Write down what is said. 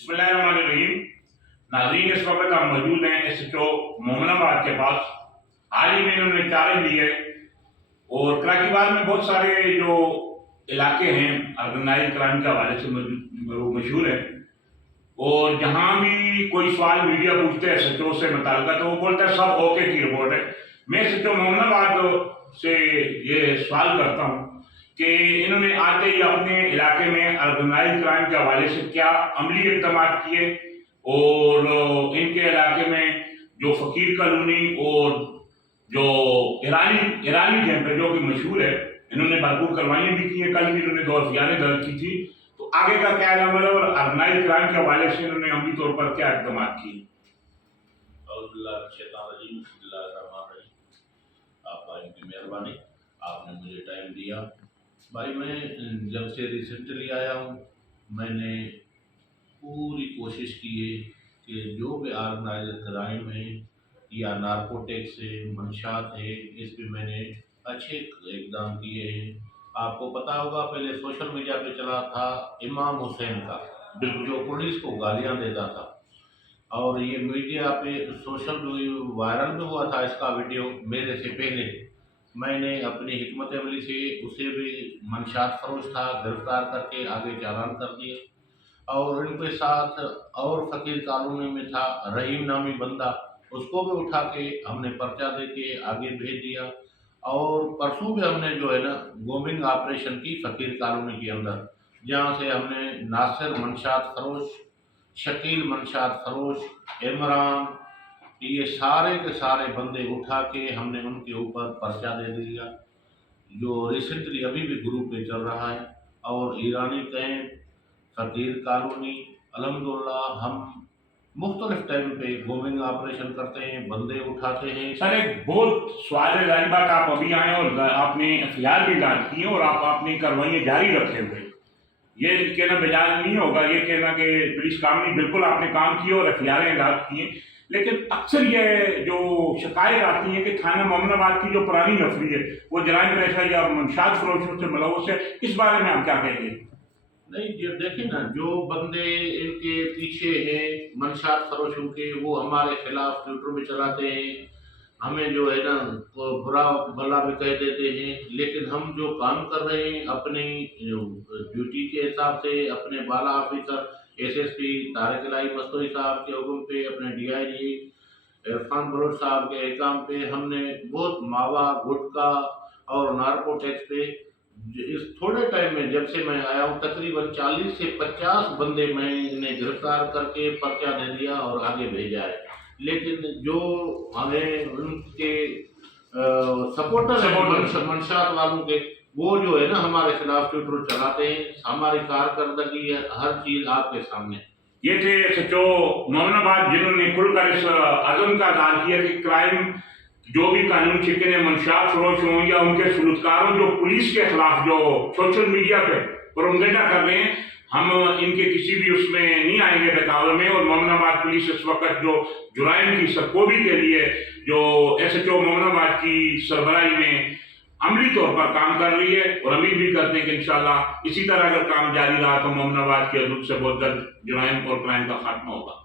बिस्मिल्लाहिर्रहमानिर्रहीम। नाज़रीन, इस वक्त हम मौजूद हैं SHO मोमिनाबाद के पास। हाल ही में इन्होंने चार्ज लिए और कराचीबाग में बहुत सारे जो इलाके हैं ऑर्गेनाइज क्राइम के हवाले से मशहूर है, और जहाँ भी कोई सवाल मीडिया पूछते हैं SHO से मुताल्लिक़ तो वो बोलता है सब ओके की रिपोर्ट है। मैं SHO मोमिनाबाद से ये सवाल करता हूँ कि इन्होंने आते ही अपने इलाके में ऑर्गेनाइज क्राइम के हवाले से क्या अमली इक़दाम किए, और इनके इलाके में जो फ़कीर कॉलोनी और जो ईरानी कैंप है जो कि मशहूर है, इन्होंने भरपूर कार्रवाइयाँ भी की हैं। कल भी इन्होंने 2 एफआईआर दर्ज की थी। तो आगे का क्या अमल है और ऑर्गेनाइज क्राइम के हवाले से इन्होंने अमली तौर पर क्या इक़दाम किए? आपकी मेहरबानी, आपने मुझे टाइम दिया। भाई, मैं जब से रिसेंटली आया हूँ, मैंने पूरी कोशिश की है कि जो भी ऑर्गेनाइजर क्राइम है या नारकोटिक्स है, मंशात है, इस पे मैंने अच्छे इकदाम किए हैं। आपको पता होगा, पहले सोशल मीडिया पे चला था इमाम हुसैन का, जो पुलिस को गालियाँ देता था, और ये मीडिया पे सोशल वायरल भी हुआ था इसका वीडियो। मेरे से पहले मैंने अपनी हिकमत अमली से उसे भी मंशात फरोश था गिरफ्तार करके आगे चालान कर दिया, और इनके साथ और फ़कीर कॉलोनी में था रहीम नामी बंदा, उसको भी उठा के हमने पर्चा दे के आगे भेज दिया। और परसों भी हमने जो है ना गोमिंग ऑपरेशन की फ़कीर कॉलोनी के अंदर, जहाँ से हमने नासिर मंशात फरोश, शकील मंशात फरोश, इमरान, ये सारे के सारे बंदे उठा के हमने उनके ऊपर पर्चा दे दिया, जो रिसेंटली अभी भी ग्रुप पे चल रहा है। और ईरानी कैंप, फ़कीर कॉलोनी, अल्हम्दुलिल्लाह हम मुख्तलिफ टाइम पे गोमिंग ऑपरेशन करते हैं, बंदे उठाते हैं। सर, एक बहुत सवाल है, जारी बात, आप अभी आए और आपने एफआईआर भी दर्ज की है और आप अपनी कार्रवाइयाँ जारी रखे हुए। ये कहना मिजाज नहीं होगा, ये कहना कि पुलिस काम नहीं, बिल्कुल आपने काम किया और एफआईआर दर्ज की हैं। लेकिन अक्सर ये जो शिकायत आती है कि थाना मोमिनाबाद की जो पुरानी नफरी है वो जराइम पेशा या मंशात फरोशों से मुलव्वस है, इस बारे में आप क्या कहेंगे? नहीं, जो देखे ना, जो बंदे इनके पीछे हैं मंशात फरोशों के, वो हमारे खिलाफ ट्विटर में चलाते हैं, हमें जो है ना बुरा भला भी कह देते हैं। लेकिन हम जो काम कर रहे हैं अपनी ड्यूटी के हिसाब से, अपने बाला ऑफिसर SSP तारिक इलाही मस्तूरी साहब के हुक्म पे, अपने DIG इरफान बलोच साहब के एहकाम पे, हमने बहुत मावा, गुटखा और नारकोटिक्स पे इस थोड़े टाइम में, जब से मैं आया हूँ, तकरीबन 40 से 50 बंदे मैंने गिरफ्तार करके पर्चा दे दिया और आगे भेजा है। लेकिन जो हमें उनके सपोर्टर हैं मंशात वालों के, वो जो है ना हमारे खिलाफ ट्विटर चलाते हैं। हमारी कारकर्दगी हर चीज़ आपके सामने। ये थे SHO मोमिनाबाद, जिन्होंने खुलकर इस अज़म का ऐलान किया कि क्राइम जो भी कानून शिकन मंशात फरोश हों या उनके सुलूककारों जो पुलिस के खिलाफ जो सोशल मीडिया पे प्रोपेगेंडा कर रहे हैं, हम इनके किसी भी उसमें नहीं आएंगे बहकावे में। और मोमिनाबाद पुलिस इस वक्त जो जुराइम की सरकोबी के लिए जो SHO मोमिनाबाद की सरबराही में अमली तौर पर काम कर रही है, और उम्मीद भी करते हैं कि इंशाल्लाह इसी तरह अगर काम जारी रहा तो मोमिनाबाद की हदूद से बहुत जल्द जुराइम और क्राइम का खात्मा होगा।